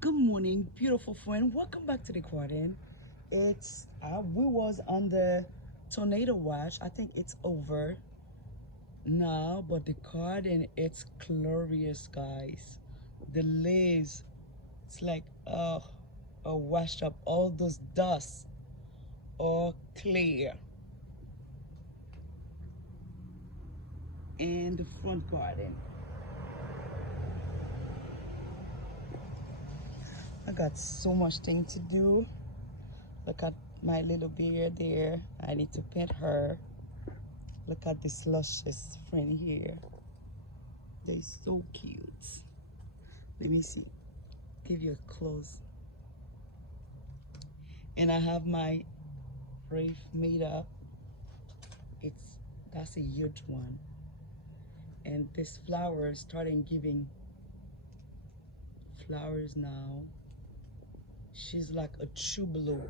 Good morning, beautiful friend. Welcome back to the garden. It's we was on the tornado watch. I think it's over now, but the garden it's glorious, guys. The leaves, it's like washed up. All those dust are clear. And the front garden. I got so much thing to do. Look at my little bear there. I need to pet her. Look at this luscious friend here. They're so cute. Let me see. Give you a close. And I have my wreath made up. That's a huge one. And this flower is starting giving flowers now. She's like a true blue.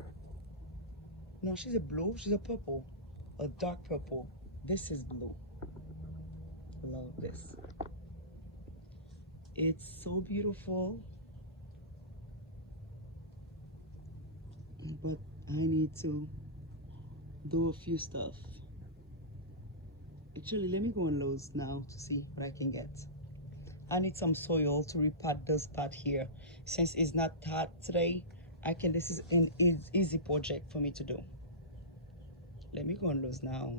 No, she's a blue. She's a purple. A dark purple. This is blue. Love this. It's so beautiful. But I need to do a few stuff. Actually, let me go on Lowe's now to see what I can get. I need some soil to repot this part here. Since it's not hot today, this is an easy project for me to do. Let me go on Lowe's now.